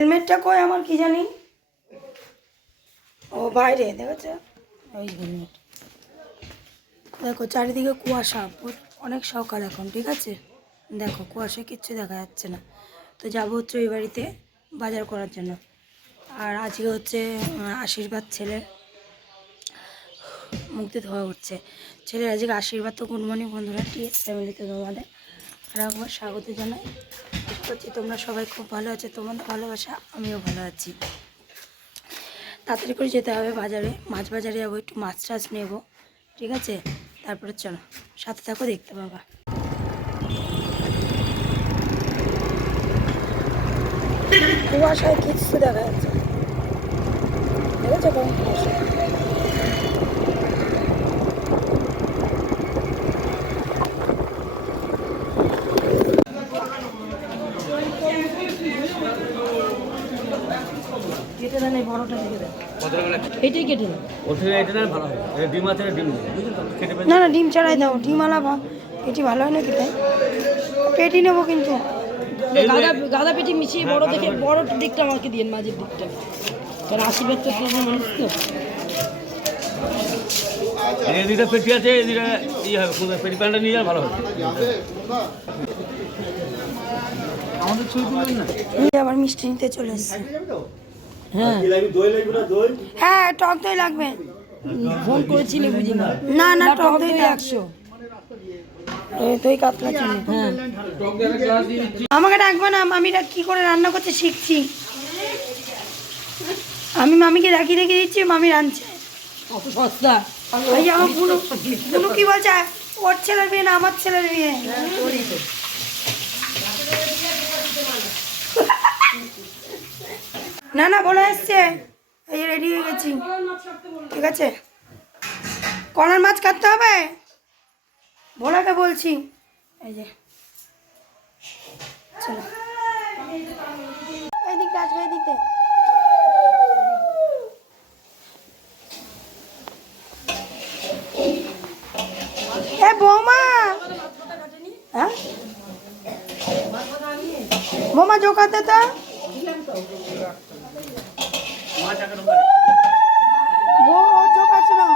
হেলমেটটা কই আমার কি জানি, ও বাইরে দেখেছো ওই হেলমেট। দেখো চারিদিকে কুয়াশা, অনেক সকাল এখন, ঠিক আছে। দেখো কুয়াশা কিচ্ছু দেখা যাচ্ছে না। তো যাবো হচ্ছে ওই বাড়িতে বাজার করার জন্য। আর আজকে হচ্ছে আশীর্বাদ ছেলের মুক্তি ধোয়া উঠছে। ছেলের আজকে আশীর্বাদ। তো গুড মর্নিং বন্ধুরা, টিএস ফ্যামিলিতে তোমাদের আর একবার স্বাগত জানাই। আশা করছি তোমরা সবাই খুব ভালো আছো, তোমাদের ভালোবাসা আমিও ভালো আছি। তাড়াতাড়ি করে যেতে হবে বাজারে, মাছ বাজারে যাবো, একটু মাছ টাছ নেবো, ঠিক আছে। তারপরে চলো সাথে থাকো, দেখতে পাবা। কুয়াশায় কিচ্ছু দেখা যাচ্ছে, দেখেছো কেমন কুয়াশা। কেটে দেন এই বড়টা থেকে দেন, এইটাই কেটে দেন। না না ডিম ছাড়াই দাও, ডিমওয়ালা পেটি ভালো হয় না কি, তাই পেটি নেবো কিন্তু। গাদা পেটি মিশিয়ে বড় দেখে, বড় দিকটা আমাকে দিন, মাঝের দিকটা, কারণ আশীর্বাদ তো মানুষ তো। এদিকে পেটি আছে, এদিকে ই হবে, পেটি প্যান্টটা নিয়ে যাওয়া ভালো হবে। আমাদের ছবি তুলবেন না? আবার মিষ্টি নিতে চলে এসছে। হ্যাঁ টক দই লাগবে। ফোন করেছিলে বুঝি না? না না টক দই 100, দই কাতলা চিনি। হ্যাঁ আমাকে ডাকবে না, মামিরা কি করে রান্না করতে শিখছি। আমি মামিকে ডাকিয়ে রেখে দিচ্ছি, মামি রাঁধছে। কত সস্তা। এই যে আমার বুনু, বুনু কি বলছে, ওর ছেলের বিয়ে না আমার ছেলের বিয়ে। না না বলে এসছে, এই রেডি হয়ে গেছি, ঠিক আছে। কলার মাছ কাটতে হবে, ভোলাকে বলছি। এই যে চলো এইদিকে আসবে, এইদিকে। এ বৌমা, হ্যাঁ বৌমা জোকাতে তো জোকাচ্ছে না।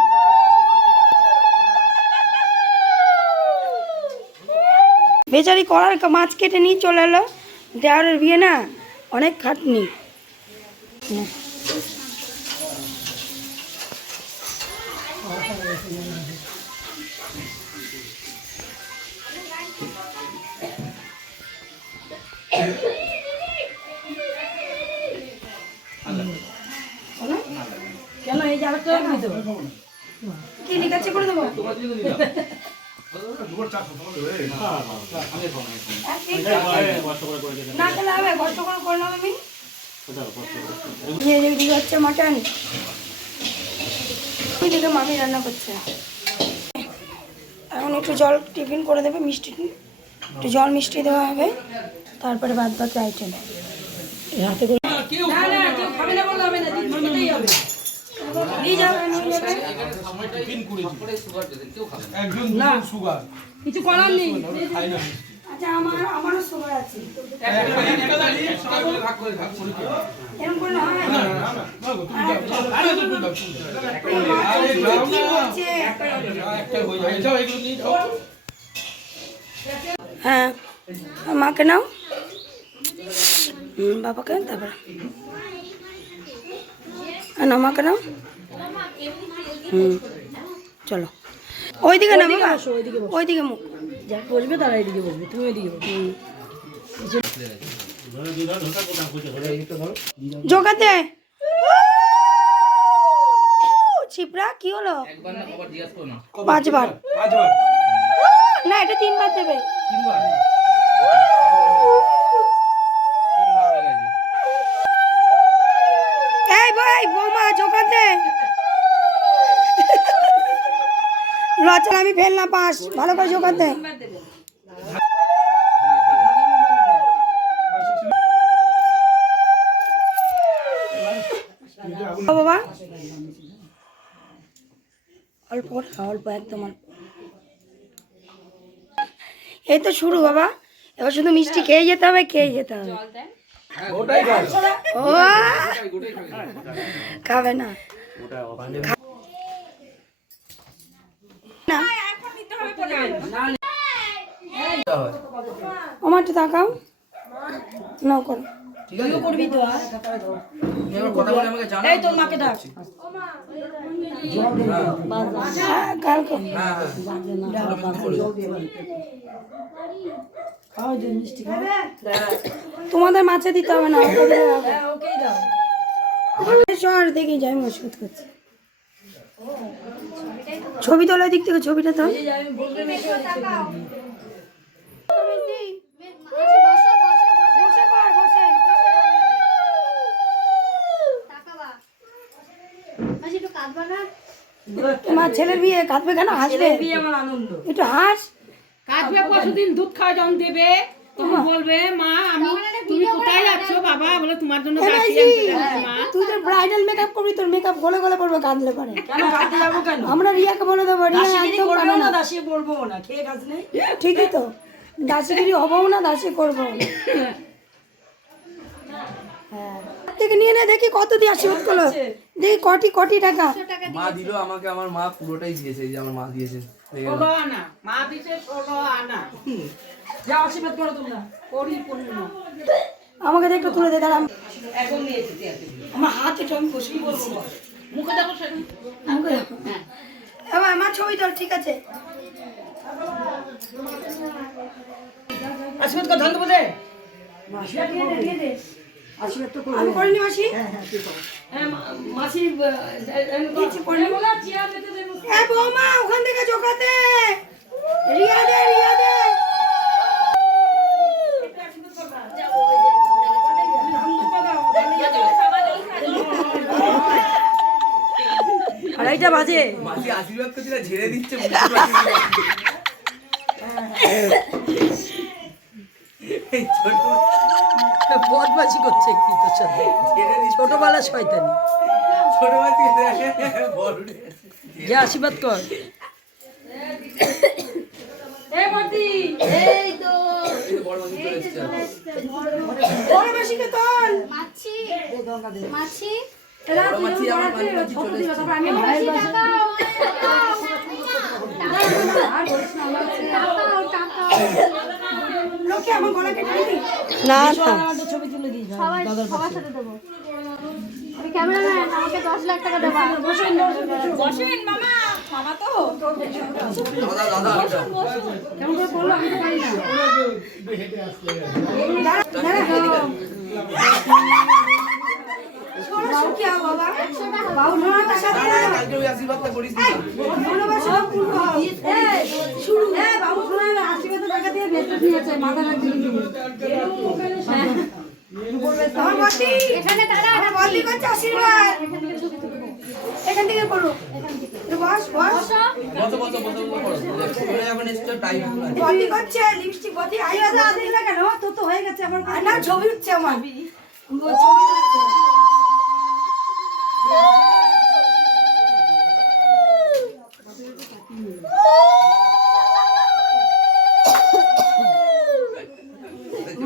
বেচারি কলার মাছ কেটে নিয়ে চলে এলো, দেওয়ারের বিয়ে না, অনেক খাটনি। কেন এই যে আরেকটা রাখবি তো? কি লিখাচ্ছে করে দেবো? না খেলে হবে, কষ্ট করে করলাম আমি। হচ্ছে মাটন, ওই দিকে মামি রান্না করছে। এখন একটু জল টিফিন করে দেবে, মিষ্টি একটু জল মিষ্টি দেওয়া হবে, তারপরে বাদ বাকি আইটেম হাতে করে। না না কেউ খাবে না বললে হবে না, দিন খেতেই হবে। নিয়ে যাবে, নিয়ে যাবে। না কিছু করার নেই। আচ্ছা আমারও সুগার আছে, এরকম করলে হয়? কি বলছে? হ্যাঁ মাকে নাও, বাবাকে, তারপর না মাকে নাও। চলো ওইদিকে না বাবা, ওইদিকে মুখ যা বসবে তারা এদিকে বসবে, তুমি ওইদিকে বসবে। জোগাতে ছিপড়া কি হলো? 5 বার না, এটা 3 বার দেবে। এই ভাই বৌমা জোগাতে লচা আমি ফেললাম 5, ভালো করে জোগাতে। বাবা অল্প করে খাও, অল্প, একদম অল্প। এই তো শুরু বাবা, এবার শুধু মিষ্টি খেয়ে যেতে হবে, খেয়ে যেতে হবে। ও খাবে না আমার একটু তাকাও নাও করো তুইও করবি তো আর এই তোর মাকে ডাক কালকে তোমাদের মাছে দিতে হবে না ওকেই দাও শহর দেখে যাই আমি ওষুধ করছি ছবি তোলার দিক থেকে ছবিটা তো এই যে আমি বলবে মেশো তোমার ছেলের বিয়ে কাঁদবে কেন হাসবে বিয়ে আমার আনন্দ একটু হাস কাটবে পরশুদিন দুধ খাওয়া যখন দেবে তখন বলবে মা আমি তুমি কোথায় যাচ্ছ বাবা বলে তোমার জন্য গাছি আনতে যাচ্ছি মা তুই তোর ব্রাইডাল মেকআপ করবি তোর মেকআপ গলে গলে পড়বে কাঁদলে পরে কেন কাটতে যাবো কেন আমরা রিয়াকে বলে দেবো রিয়া দাসিগিরি একদম করবো কাঁদে না না দাসিয়ে বলবো না খেয়ে কাজ নেই ঠিকই তো দাসিগিরি হবও না দাসি করবো হ্যাঁ থেকে নিয়ে নে দেখি কত দিয়ে আশীর্বাদ করলো দেখি কোটি কোটি টাকা মা দিল আমাকে, আমার মা পুরোটাই দিয়েছে, এই যে আমার মা দিয়েছে। 16 আনা মা দিছে 16 আনা যা আশীর্বাদ করো তোমরা করি পূর্ণ আমাকে দেখো তুলে দে দাঁড়া এখন নিয়ে এসেছি আমার হাত একটু আমি বসে বলছি মুখে দেখো সেটা আমাকে দেখো এবার আমার ছবি তোর ঠিক আছে আশীর্বাদ কর ধান দেবো দে আমি করিনি মাসি মাসি বলা চেয়ার পেতে দেবো এ বৌমা ওখান থেকে জোকাতে রিয়া দে রিয়া দে আড়াইটা বাজে মাসি আশীর্বাদ করছি না, ঝেড়ে দিচ্ছে বুঝতে পারছি না। এই বদমাশি করছে কি তোর সাথে ঝেড়ে দিচ্ছে, ছোটবেলা শয়তানি ছোট মাসি বড় উঠে গেছে। যা আশীর্বাদ কর এই বর্দি এই যে বড় মাসি চলে এসেছে। বড় মাসিকে তোল মাছি মাছি বড় মাসি আমার মাঝে মাঝে চলে এসেছে। আমি মাছি টাকা লোকে আমার গলা কেটে দিবি না না ছবি তুলে দিই সবাই সবার সাথে দেবো আমি ক্যামেরাম্যান আমাকে 10 লাখ টাকা দেবা বসেন মামা মামা তো দাদা দাদা একটা। কেমন করে বললো আমি তো পারি না কি আও বাবা বাবু না টাকা না, দিয়ে না, কালকে ওই আশীর্বাদটা করিস না। ভালোবাসা পূর্ণ হোক এই শুরু বাবু শোনা না আশীর্বাদ টাকা দিয়ে ভেতর নিয়েছে মাথা রাখি আমার বটি এখানে দাঁড়া আমার বটি করছে আশীর্বাদ এখান থেকে করো বস বস বসো বসো বসো বসো। চলে যাবেন এসে টাইম আছে। বটি করছে লিপস্টিক বটি আইওয়াদা আদিল না কেন তো তো হয়ে গেছে আমার না ছবি উঠছে আমার ছবি তুলছে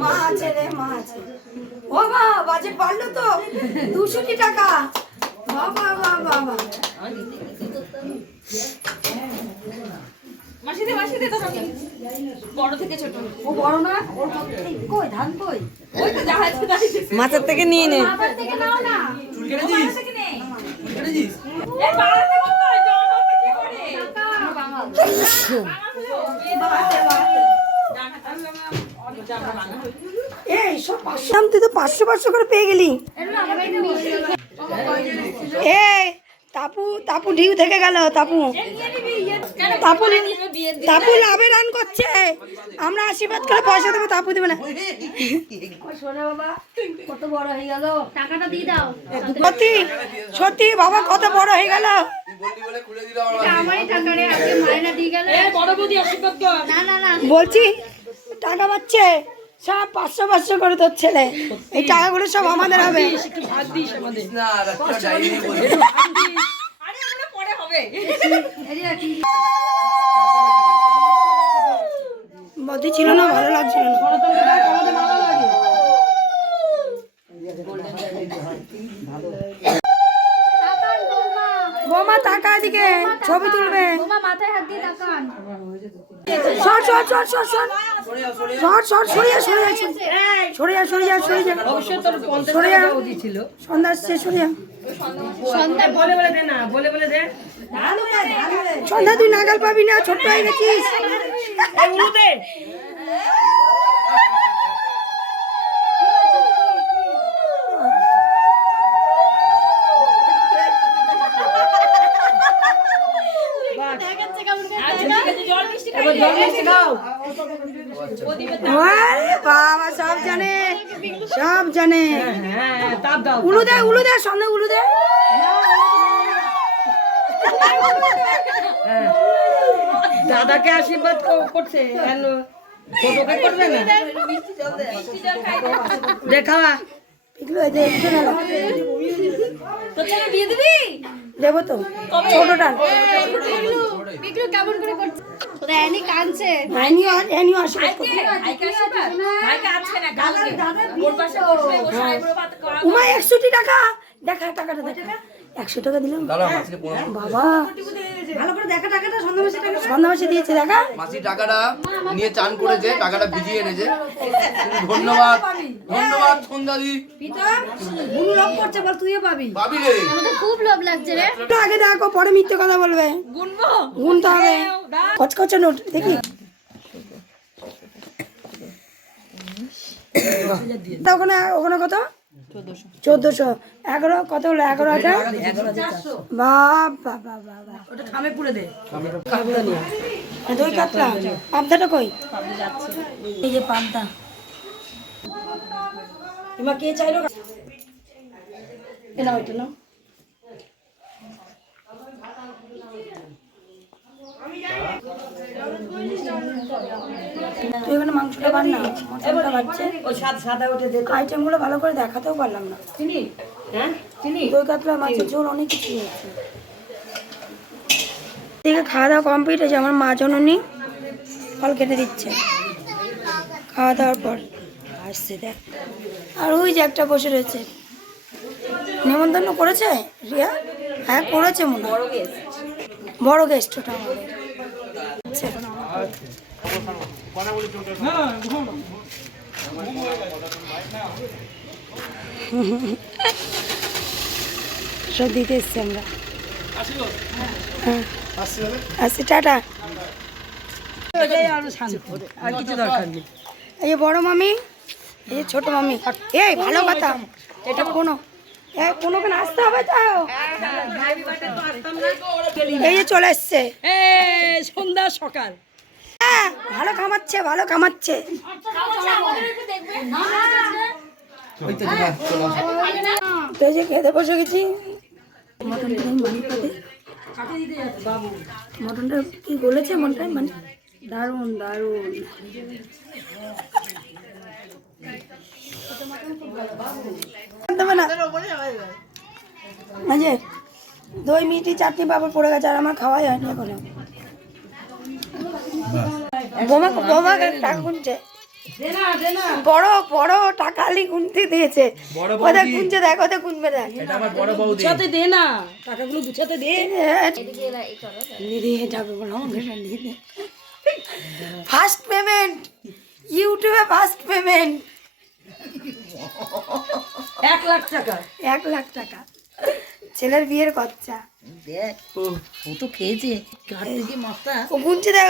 মা আছে রে মা আছে ও মা বাজেট বাড়লো তো 200 টাকা বাবা বাবা বাবা মাসি দে তো বড় থেকে ছোট ও বড় না ওর কই ধান কই ওই তো জাহাজ তাই মাথার থেকে নিয়ে নে আবার থেকে নাও না চুল কেটেছিস? চুল কেটেছিস? এই বাড়াতে বলতো জন থেকে করে টাকা বাঙাল এই সব 500 তুই তো 500 করে পেয়ে গেলি এই তাপু ঢিউ থেকে গেল তাপু লাভে রান করছে আমরা আশীর্বাদ করে পয়সা দেবো তাপু দেবে না শোনো বাবা কত বড় হয়ে গেল টাকাটা দিয়ে দাও সত্যি সত্যি বাবা কত বড় হয়ে গেল তুই বললি বলে খুলে দিল আমার মাসি। আমারই টাকা রে আজকে মাইনা দিয়ে গেলে বড় বৌদি আশীর্বাদ কর না না না বলছি টাকা পাচ্ছে সব 500 করে তোর ছেলে এই টাকাগুলো সব আমাদের হবে একটু ভাগ দিস আমাদের না, রাত্রে ডাইনি বলে। আরে ওগুলো পরে হবে বদি ছিল না ভালো লাগছিল না আমাদের ভালো লাগে তাকান বৌমা। বৌমা টাকা দিকে ছবি তুলবে। বৌমা মাথায় হাত দিয়ে তাকান। Short short short short short short short সরিয়া সরিয়া সরিয়া সরিয়া সরিয়া অবশ্যই তোর 50 সরিয়া টাকা উচিত ছিল। সন্ধ্যা আসছে সরিয়া সন্ধ্যা বলে বলে দে না, বলে বলে দে। সন্ধ্যা তুই নাগাল পাবি না, ছোট্ট হয়ে গেছিস। এই উলু দে। এবার জল মিষ্টি খাও। আরে বাবা সব জানে, সব জানে। হ্যাঁ, তাপ দাও। উলু দে সন্ধ্যা উলু দে। দাদাকে আশীর্বাদ করছে, ফটোকে করবে না। দেখাওয়া এগুলো এই যে একটু না তোর ছেলে বিয়ে দিবি? দেবো তো ছোটটা। বিক্রু কেমন করে করছে? তোরা এনি কাঁদছে। এনিও আশীর্বাদ করতে। উমা 100 টাকা দেখা, টাকাটা দেখা। 100 টাকা দিলাম দাঁড়াও, মাসিকে 15 বাবা। ভালো করে দেখা, টাকাটা সন্ধ্যা মাসে দিয়েছে দেখা। মাসি টাকাটা নিয়ে চান করেছে, টাকাটা ভিজিয়ে এনেছে। ধন্যবাদ, ধন্যবাদ সন্ধ্যাদি। বুনু লোভ করছে, বল তুইও পাবি। পাবি রে। আমার তো খুব লোভ লাগছে রে। একটু আগে দেখো, পরে মিথ্যে কথা বলবে। গুনতে হবে। কচকচে নোট দেখি। তা ওখানে ওখানে কত? 1400। 11 কত হলো? 11,000। বাবা বাবা। ওটা খামে পুড়ে দে। দই কাতলা। পাবদাটা কই? এই যে পাবদা। এমা কে চাইলো? এটা ওইটা না। তুই এখানে মাংসটা বান না, মশলাটা বাড়ছে। ওই সাদা ওটা দে। আইটেমগুলো ভালো করে দেখাতেও পারলাম না। চিনি? হ্যাঁ, চিনি। দই কাতলা, মাছের ঝোল, অনেক কিছু হয়েছে। এদিকে খাওয়া দাওয়া কমপ্লিট হয়েছে। আমার মা জননী ফল কেটে দিচ্ছে খাওয়া দাওয়ার পর। আসছে দেখ, আর ওই যে একটা বসে রয়েছে। নেমন্তন্ন করেছে রিয়া? হ্যাঁ করেছে মনে হয়। বড় গেস্ট ওটা আমাদের। আচ্ছা। সব দিতে এসছি আমরা। হ্যাঁ আসছি, টাটা। আর কিছু দরকার নেই। এই যে বড় মামি, এই যে ছোট মামি। এই ভালো কথা, এটা কোনো কোনোখানে আসতে হবে তো। এই যে চলে এসছে। সন্ধ্যা সকাল। হ্যাঁ, ভালো কামাচ্ছে, ভালো কামাচ্ছে। তো এই যে খেতে বসে গেছি। মটনটা নেই, মানিকটাতে মটনটা কি বলেছে মনটাই, মানে দারুণ দারুণ। মাঝে দই মিষ্টি চাটনি পাপড় পড়ে গেছে, আর আমার খাওয়াই হয়নি এখনো। বোমা বোমা টাকা গুনছে, বড় বড় টাকা আলি গুনতে দিয়েছে। ওদের গুনছে দেখ, ওদের গুনবে দেখ। এটা আমার বড় বৌদি। গুছাতে দে না, টাকাগুলো গুছাতে দে। দিয়ে যাবে বললাম, ফার্স্ট পেমেন্ট ইউটিউবে, ফার্স্ট পেমেন্ট 1 লাখ টাকা। 1 লাখ টাকা ছেলের বিয়ের খরচা। দেখ ও তো খেয়েছে ঘাট থেকে মাছটা। ও গুনছে দেখ,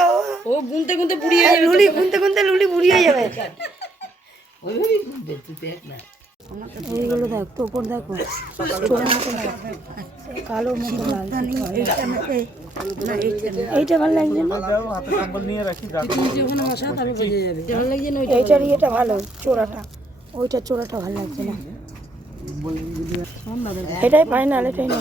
ও গুনতে গুনতে বুড়িয়ে যাবে। লুলি গুনতে গুনতে লুলি বুড়িয়ে যাবে। ওই গুনবে, তুই দেখ না। এইগুলো দেখ, তোপর দেখো, কালো মতো লাগছে। এইটা ভালো লাগছে না, এইটার ইয়েটা ভালো, চোরাটা। ওইটা চোরাটা ভালো লাগছে না। এটাই ফাইনাল, এটাই না।